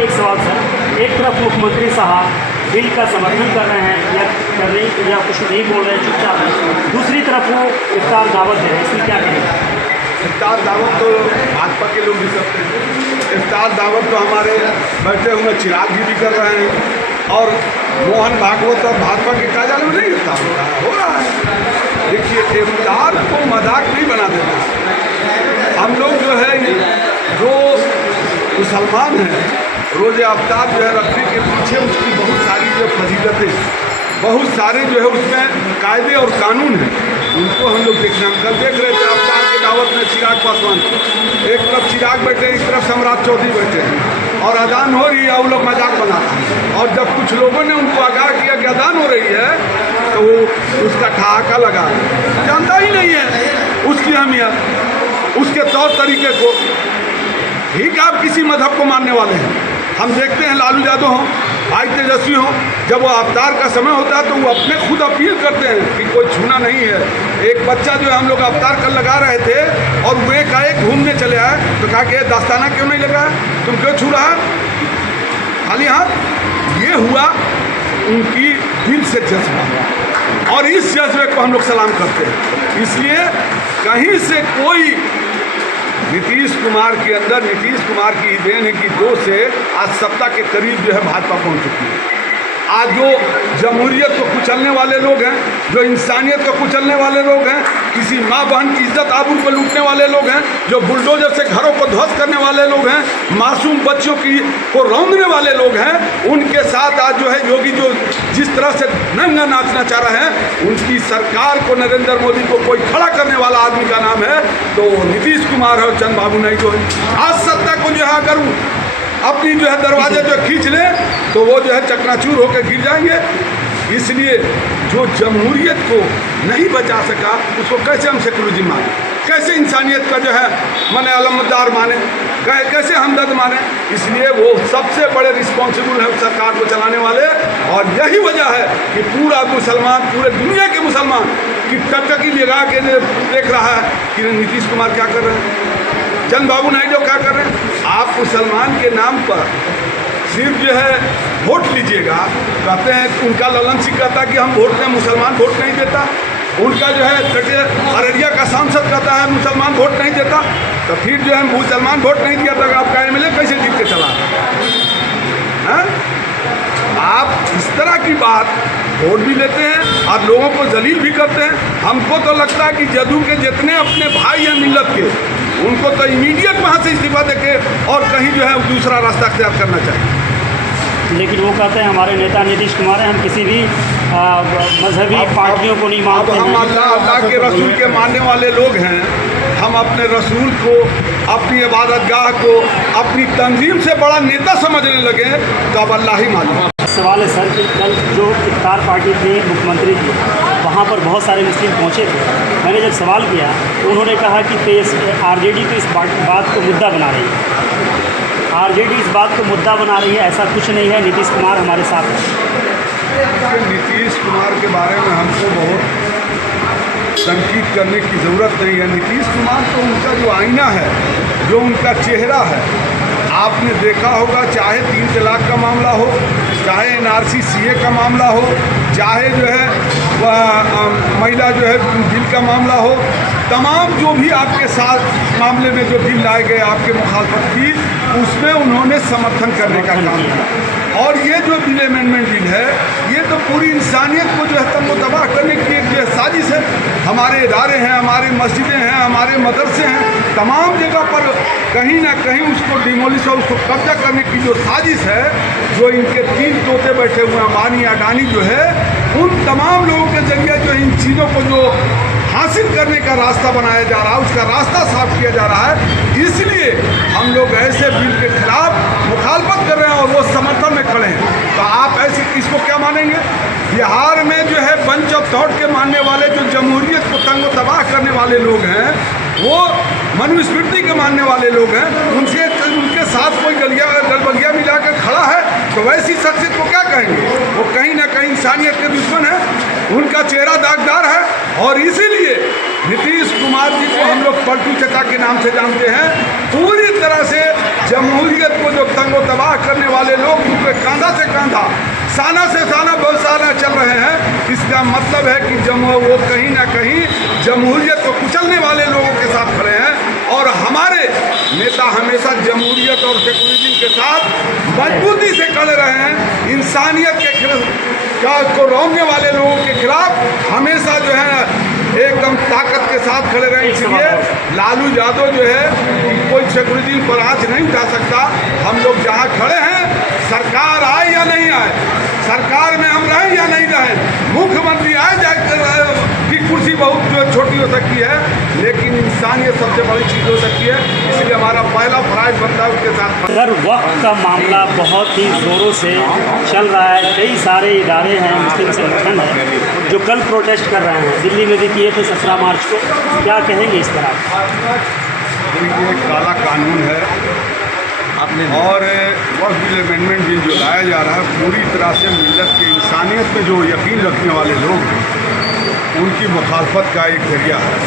एक सवाल सर, एक तरफ मुख्यमंत्री साहब बिल का समर्थन कर रहे हैं या कुछ नहीं बोल रहे हैं, चुपचाप है, दूसरी तरफ वो इफ्तार दावत है, इसमें क्या कहेंगे? इफ्तार दावत तो भाजपा के लोग भी करते हैं। इफ्तार दावत तो हमारे बैठे हुए चिराग जी भी कर रहे हैं और मोहन भागवत और भाजपा के कार्यालय में नहीं इफ्तार हो रहा है। देखिए, इफ्तार को मजाक नहीं बना देना। हम लोग जो है जो मुसलमान हैं, रोज़े अफ्तार जो है रखने के पीछे उसकी बहुत सारी जो फजीलतें, बहुत सारे जो है उसमें कायदे और कानून हैं, उनको हम लोग देखना। हम कल देख रहे थे अफ्तार की दावत में चिराग पासवान, एक तरफ चिराग बैठे, एक तरफ सम्राट चौधरी बैठे हैं और अजान हो रही है, वो लोग मजाक बना रहे हैं। और जब कुछ लोगों ने उनको आगाह किया कि अजान हो रही है तो वो उसका ठहाका लगा, जानता ही नहीं है उसकी अहमियत, उसके तौर तरीके को। ठीक, आप किसी मजहब को मानने वाले हैं, हम देखते हैं लालू यादव हों, भाई तेजस्वी हों, जब वो अफ्तार का समय होता है तो वो अपने खुद अपील करते हैं कि कोई छूना नहीं है। एक बच्चा जो है, हम लोग अफ्तार कल लगा रहे थे और वो एकाएक घूमने चले आए तो कहा कि दस्ताना क्यों नहीं लगा है, तुम क्यों छू रहा है खाली हाथ। ये हुआ उनकी दिल से जज्बा और इस जज्बे को हम लोग सलाम करते हैं। इसलिए कहीं से कोई नीतीश कुमार के अंदर, नीतीश कुमार की देन है कि 2 से आज सत्ता के करीब जो है भाजपा पहुंच चुकी है। आज जो जमहूरियत को कुचलने वाले लोग हैं, जो इंसानियत को कुचलने वाले लोग हैं, किसी माँ बहन की इज्जत आबरू को लूटने वाले लोग हैं, जो बुलडोजर से घरों को ध्वस्त करने वाले लोग हैं, मासूम बच्चों को रौंदने वाले लोग हैं, उनके साथ आज जो है योगी जो जिस तरह से नंगा नाचना चाह रहे हैं, उनकी सरकार को, नरेंद्र मोदी को कोई खड़ा करने वाला आदमी का नाम है तो नीतीश कुमार और चंद्रबाबू नायडू है। आज सत्ता को जो है अगर अपनी जो है दरवाजे जो खींच ले तो वो जो है चकनाचूर होकर गिर जाएंगे। इसलिए जो जमहूरियत को नहीं बचा सका उसको कैसे हम सेकुलरिज्म माने, कैसे इंसानियत का जो है माने अलमदार माने, कैसे हमदर्द माने। इसलिए वो सबसे बड़े रिस्पॉन्सिबल है सरकार को चलाने वाले। और यही वजह है कि पूरा मुसलमान, पूरे दुनिया के मुसलमान की टकटकी लगा के देख रहा है कि नीतीश कुमार क्या कर रहे हैं, चंद्रबाबू नायडू क्या कर रहे हैं। आप मुसलमान के नाम पर सिर्फ जो है वोट लीजिएगा, कहते हैं उनका ललन सिंह कहता है कि हम वोट दें, मुसलमान वोट नहीं देता। उनका जो है अररिया का सांसद कहता है मुसलमान वोट नहीं देता, तो फिर जो है मुसलमान वोट नहीं दिया था आपका एमएलए कैसे जीत के चला है? आप इस तरह की बात वोट भी लेते हैं और लोगों को जलील भी करते हैं। हमको तो लगता है कि जदयू के जितने अपने भाई हैं मिल्लत के, उनको तो इमीडिएट वहाँ से इस्तीफा देके और कहीं जो है दूसरा रास्ता अख्तियार करना चाहिए। लेकिन वो कहते हैं हमारे नेता नीतीश कुमार हैं, हम किसी भी मजहबी पार्टियों को नहीं मानते हैं। हम अल्लाह के रसूल के मानने वाले लोग हैं। हम अपने रसूल को, अपनी इबादतगाह को अपनी तंजीम से बड़ा नेता समझने लगे तो अब अल्लाह ही मालूम। सवाल है सर कि कल जो इफ्तार पार्टी थी मुख्यमंत्री की, वहाँ पर बहुत सारे मुस्लिम पहुँचे थे। मैंने जब सवाल किया तो उन्होंने कहा कि आरजेडी तो इस बात को मुद्दा बना रही है, आरजेडी इस बात को मुद्दा बना रही है, ऐसा कुछ नहीं है, नीतीश कुमार हमारे साथ है। नीतीश कुमार के बारे में हमको बहुत तनकीद करने की ज़रूरत नहीं है। नीतीश कुमार तो उनका जो आईना है, जो उनका चेहरा है, आपने देखा होगा, चाहे 3 तलाक का मामला हो, चाहे एनआरसी सीए का मामला हो, चाहे जो है महिला जो है बिल का मामला हो, तमाम जो भी आपके साथ मामले में जो बिल लाए गए आपके मुखालफत की, उसमें उन्होंने समर्थन करने का काम किया। और ये जो बिल अमेंडमेंट बिल है, ये तो पूरी इंसानियत को जो है तब तबाह करने की एक जो साजिश है। हमारे इदारे हैं, हमारी मस्जिदें हैं, हमारे मदरसे हैं, तमाम जगह पर कहीं ना कहीं उसको डिमोलिश और उसको कब्जा करने की जो साजिश है, जो इनके 3 तोते बैठे हुए अंबानी अडानी जो है, उन तमाम लोगों के जरिए जो इन चीज़ों को जो हासिल करने का रास्ता बनाया जा रहा है, उसका रास्ता साफ किया जा रहा है। इसलिए हम लोग ऐसे बिल के खिलाफ मुखालफत कर रहे हैं और वो समर्थन में खड़े हैं। तो आप ऐसे इसको क्या मानेंगे? बिहार में जो है बंच ऑफ थॉट के मानने वाले, जो जमहूरियत को तंग तबाह करने वाले लोग हैं, वो मनुस्मृति के मानने वाले लोग हैं, उनके साथ कोई गलबगिया मिलाकर खड़ा है तो वैसी शख्सियत को क्या कहेंगे? वो कहीं ना कहीं इंसानियत के दुश्मन है, उनका चेहरा दागदार है। और इसीलिए नीतीश कुमार जी को हम लोग पलटू चचा के नाम से जानते हैं। पूरी तरह से जमहूरियत को जो तंगो तबाह करने वाले लोग उनके कांधा से कांधा, साना से साना बरसाना चल रहे हैं। इसका मतलब है कि वो कहीं ना कहीं जमहूरियत को कुचलने वाले लोगों के साथ खड़े हैं, और हमारे नेता हमेशा जमहूरियत और सेकुलरिज्म के साथ मजबूती से खड़े रहे हैं। इंसानियत के खिलाफ को रोकने वाले लोगों के खिलाफ हमेशा जो है एकदम ताकत के साथ खड़े रहे। इसलिए लालू यादव जो है कोई सेकुलरिज्म पर आँच नहीं उठा सकता। हम लोग जहाँ खड़े हैं, सरकार आए या नहीं आए, सरकार में हम रहें या नहीं रहें, मुख्यमंत्री आए जाए की कुर्सी बहुत जो छोटी हो सकती है, लेकिन इंसानियत सबसे बड़ी चीज़ हो सकती है। इसलिए हमारा पहला फराइज बनता है उसके साथ। अगर वक्त का मामला बहुत ही ज़ोरों से चल रहा है, कई सारे इदारे हैं, मुस्लिम संगठन हैं जो कल प्रोटेस्ट कर रहे हैं, दिल्ली में भी किए थे 17 मार्च को, क्या कहेंगे इस पर आप? ये काला कानून है और वक्फ बिल अमेंडमेंट बिल जो लाया जा रहा है पूरी तरह से मिल्लत के इंसानियत में जो यकीन रखने वाले लोग हैं उनकी मुखालफत का एक जरिया है,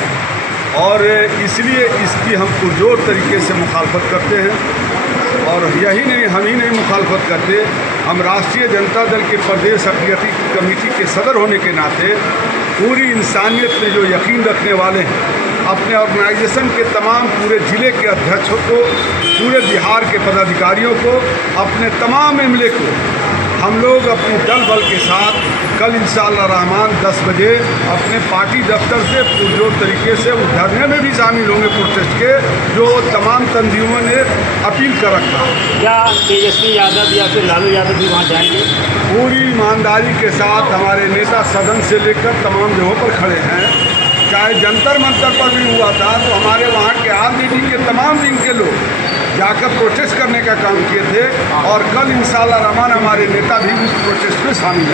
और इसलिए इसकी हम पुरजोर तरीके से मुखालफत करते हैं। और यही नहीं, हम ही नहीं मुखालफत करते, हम राष्ट्रीय जनता दल के प्रदेश अभियति कमेटी के सदर होने के नाते पूरी इंसानियत में जो यकीन रखने वाले हैं, अपने ऑर्गेनाइजेशन के तमाम पूरे ज़िले के अध्यक्षों को, पूरे बिहार के पदाधिकारियों को, अपने तमाम एमएलए को हम लोग अपने दल बल के साथ कल इंशाअल्लाह रहमान 10 बजे अपने पार्टी दफ्तर से पुरजोर तरीके से उस धरने में भी शामिल होंगे प्रोटेस्ट के, जो तमाम तंजीमों ने अपील कर रखा है। क्या तेजस्वी यादव या फिर लालू यादव भी वहाँ जाएंगे? पूरी ईमानदारी के साथ हमारे नेता सदन से लेकर तमाम जगहों पर खड़े हैं। चाहे जंतर मंतर पर भी हुआ था तो हमारे वहाँ के आरजेडी के तमाम विंग के लोग जाकर प्रोटेस्ट करने का काम किए थे, और कल इंशाअल्लाह रहमान हमारे नेता भी उस प्रोटेस्ट में शामिल हैं।